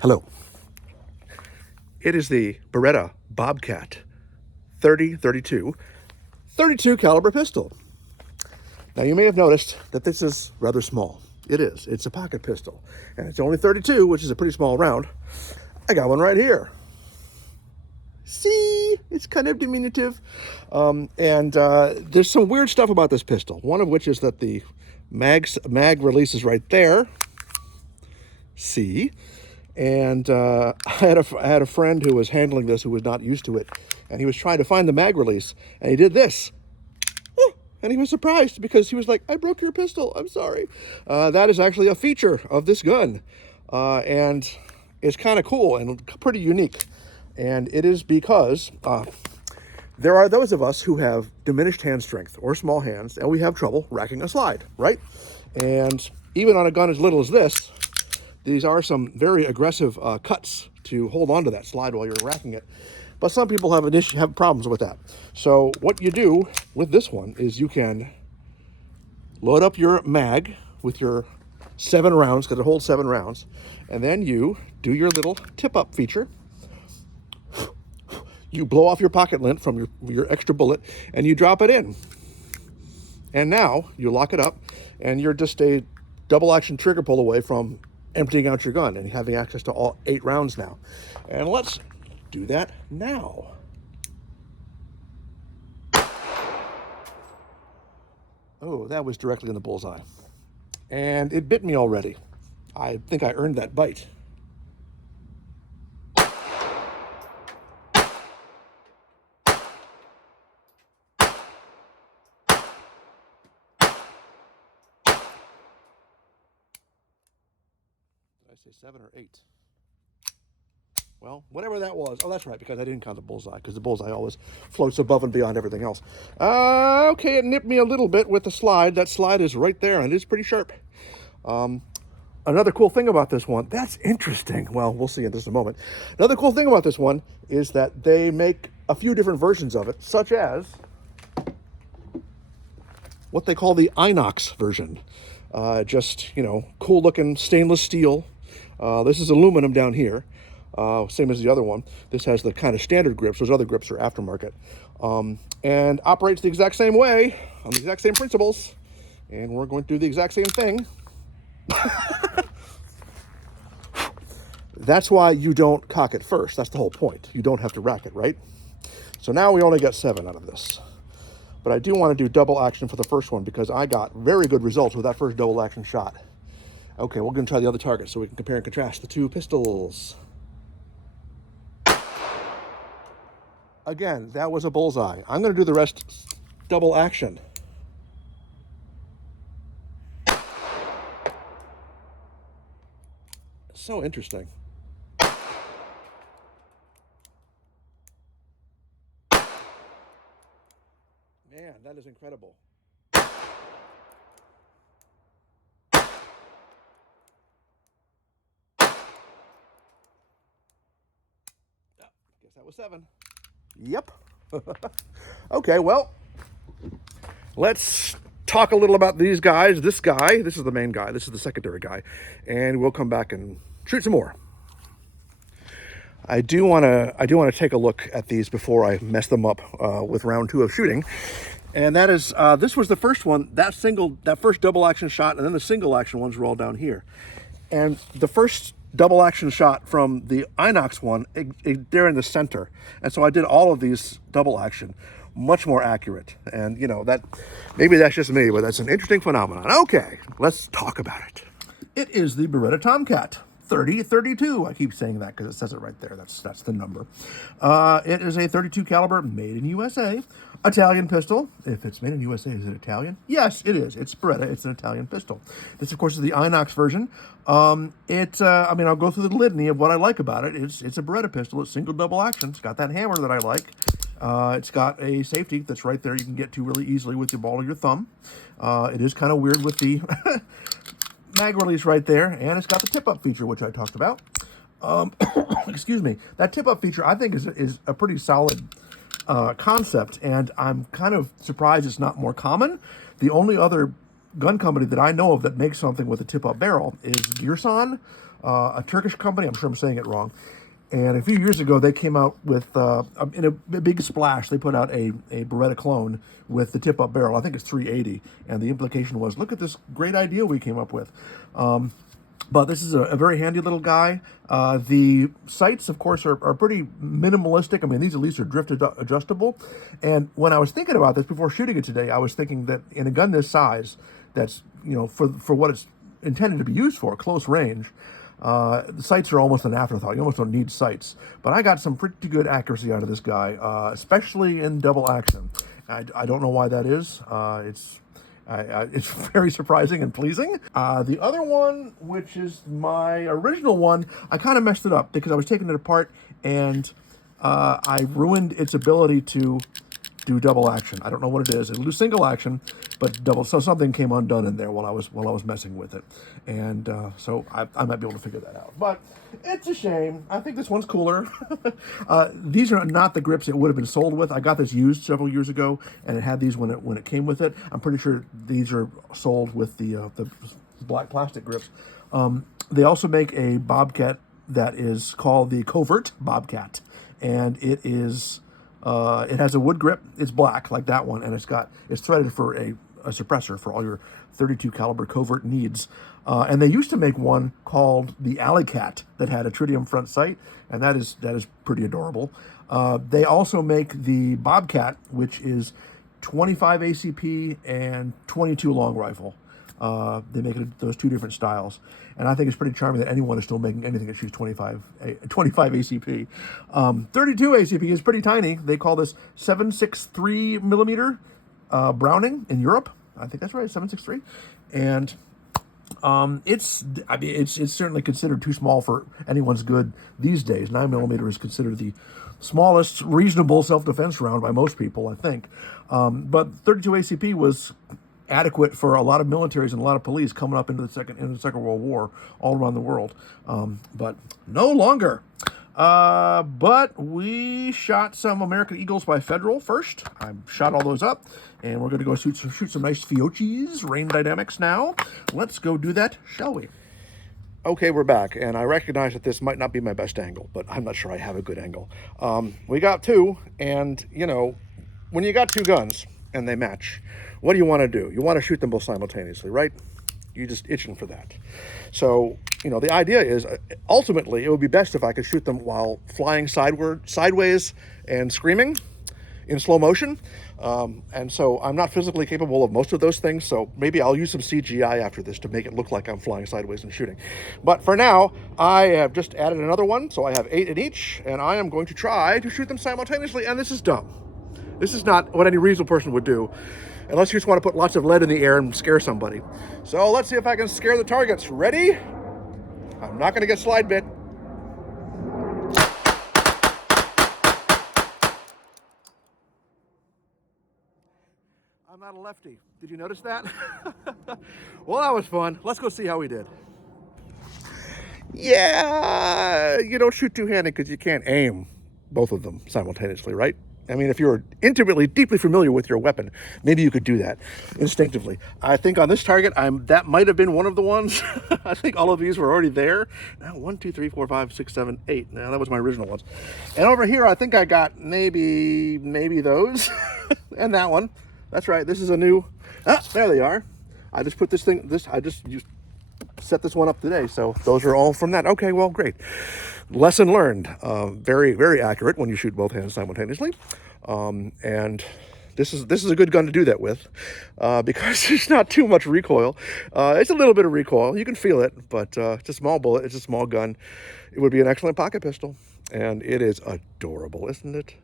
Hello. It is the Beretta BOBCAT 32 caliber pistol. Now you may have noticed that this is rather small. It is. It's a pocket pistol. And it's only 32, which is a pretty small round. I got one right here. See, it's kind of diminutive. There's some weird stuff about this pistol. One of which is that the mag release is right there. See? And I had a friend who was handling this who was not used to it, and he was trying to find the mag release, and he did this. And he was surprised because he was like, I broke your pistol. I'm sorry. That is actually a feature of this gun. And it's kind of cool and pretty unique. And it is because there are those of us who have diminished hand strength or small hands, and we have trouble racking a slide, right? And even on a gun as little as this, these are some very aggressive cuts to hold onto that slide while you're racking it. But some people have problems with that. So what you do with this one is you can load up your mag with your 7 rounds, because it holds 7 rounds, and then you do your little tip-up feature. You blow off your pocket lint from your extra bullet, and you drop it in. And now you lock it up, and you're just a double-action trigger pull away from emptying out your gun and having access to all 8 rounds now. And let's do that now. Oh, that was directly in the bullseye. And it bit me already. I think I earned that bite. Did I say 7 or 8? Well, whatever that was. Oh, that's right, because I didn't count the bullseye, because the bullseye always floats above and beyond everything else. Okay, it nipped me a little bit with the slide. That slide is right there, and it is pretty sharp. Another cool thing about this one, that's interesting. Well, we'll see in just a moment. Another cool thing about this one is that they make a few different versions of it, such as what they call the inox version. Just, cool looking stainless steel. This is aluminum down here. Same as the other one. This has the kind of standard grips. Those other grips are aftermarket. And operates the exact same way, on the exact same principles. And we're going to do the exact same thing. That's why you don't cock it first. That's the whole point. You don't have to rack it, right? So now we only got 7 out of this. But I do want to do double action for the first one because I got very good results with that first double action shot. Okay, we're going to try the other target so we can compare and contrast the 2 pistols. Again, that was a bullseye. I'm going to do the rest double action. So interesting. Man, that is incredible. Guess that was 7. Yep. Okay, well, let's talk a little about these guys. This is the main guy. This is the secondary guy. And we'll come back and shoot some more. I do want to take a look at these before I mess them up with round 2 of shooting. And that is, this was the first one, that first double action shot, and then the single action ones were all down here. And the first double action shot from the inox one, they're in the center. And so I did all of these double action, much more accurate. And that maybe that's just me, but that's an interesting phenomenon. Okay, let's talk about it. It is the Beretta Tomcat 3032. I keep saying that because it says it right there. That's the number. It is a 32 caliber, made in USA, Italian pistol. If it's made in USA, is it Italian? Yes, it is. It's Beretta. It's an Italian pistol. This, of course, is the inox version. I'll go through the litany of what I like about it. It's a Beretta pistol. It's single double action. It's got that hammer that I like. It's got a safety that's right there you can get to really easily with the ball of your thumb. It is kind of weird with the mag release right there, and it's got the tip-up feature, which I talked about. Excuse me. That tip-up feature, I think, is a pretty solid concept, and I'm kind of surprised it's not more common. The only other gun company that I know of that makes something with a tip-up barrel is Girsan, a Turkish company. I'm sure I'm saying it wrong. And a few years ago, they came out with, in a big splash, they put out a Beretta clone with the tip-up barrel. I think it's 380. And the implication was, look at this great idea we came up with. But this is a very handy little guy. The sights, of course, are pretty minimalistic. I mean, these at least are drift adjustable. And when I was thinking about this before shooting it today, I was thinking that in a gun this size, that's, for what it's intended to be used for, close range, the sights are almost an afterthought. You almost don't need sights. But I got some pretty good accuracy out of this guy, especially in double action. I don't know why that is. It's very surprising and pleasing. The other one, which is my original one, I kind of messed it up because I was taking it apart and I ruined its ability to do double action. I don't know what it is. It'll do single action, but double. So something came undone in there while I was messing with it, and so I might be able to figure that out. But it's a shame. I think this one's cooler. These are not the grips it would have been sold with. I got this used several years ago, and it had these when it came with it. I'm pretty sure these are sold with the black plastic grips. They also make a BOBCAT that is called the Covert BOBCAT, and it is. It has a wood grip. It's black like that one, and it's threaded for a suppressor for all your 32 caliber covert needs. And they used to make one called the Alley Cat that had a tritium front sight, and that is pretty adorable. They also make the BOBCAT, which is 25 ACP and 22 long rifle. They make it those two different styles, and I think it's pretty charming that anyone is still making anything that shoots 25 ACP. 32 ACP is pretty tiny. They call this 7.63 millimeter Browning in Europe. I think that's right, 7.63, and it's certainly considered too small for anyone's good these days. 9 millimeter is considered the smallest reasonable self-defense round by most people, I think. But 32 ACP was adequate for a lot of militaries and a lot of police coming up into the Second World War all around the world, but no longer. But we shot some American Eagles by Federal first. I shot all those up, and we're going to go shoot some nice Fiocchis, Rain Dynamics now. Let's go do that, shall we? Okay, we're back, and I recognize that this might not be my best angle, but I'm not sure I have a good angle. We got two, and when you got two guns and they match, what do you want to do? You want to shoot them both simultaneously, right? You're just itching for that. So, the idea is, ultimately, it would be best if I could shoot them while flying sideways and screaming in slow motion. And so I'm not physically capable of most of those things, so maybe I'll use some CGI after this to make it look like I'm flying sideways and shooting. But for now, I have just added another one, so I have 8 in each, and I am going to try to shoot them simultaneously, and this is dumb. This is not what any reasonable person would do, unless you just want to put lots of lead in the air and scare somebody. So let's see if I can scare the targets. Ready? I'm not going to get slide bit. I'm not a lefty. Did you notice that? Well, that was fun. Let's go see how we did. Yeah, you don't shoot two-handed because you can't aim both of them simultaneously, right? I mean, if you're intimately, deeply familiar with your weapon, maybe you could do that instinctively. I think on this target, that might have been one of the ones. I think all of these were already there. Now, 1, 2, 3, 4, 5, 6, 7, 8. Now, that was my original ones. And over here, I think I got maybe those. And that one. That's right. This is a new. There they are. I just put I just set this one up today. So those are all from that. Okay, well, great. Lesson learned. Very, very accurate when you shoot both hands simultaneously. And this is a good gun to do that with, because there's not too much recoil. It's a little bit of recoil. You can feel it, but it's a small bullet. It's a small gun. It would be an excellent pocket pistol. And it is adorable, isn't it?